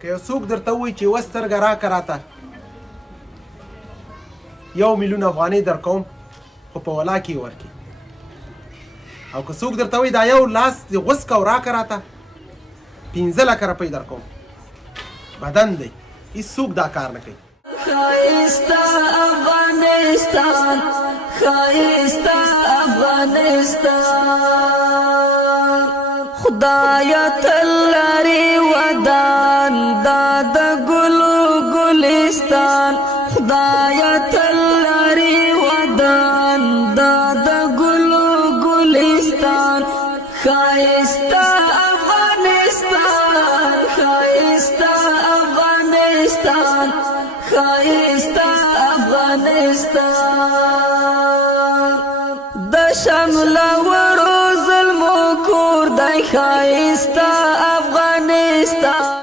که یو څوک درته ووایي چې یوه سترګه راکړه راته 1,000,000 افغانۍ درکوم خو په ولا کې یې ورکړي او که څوک درته وایي دا یو لاس دې غوڅ که او راکړه راته 15,00,000 روپۍ درکوم بدن دی هېڅوک دا کار نه کوي خایسته افغانستان خایسته افغانستان خدایا تل لري ودان دا د ګلو ګلستان خدایا تل لري ودان دا د ګلو ګلستان خایسته افغانستان خایسته افغانستان خایسته افغانستان د شمله ورو ظلمو کور دی خایسته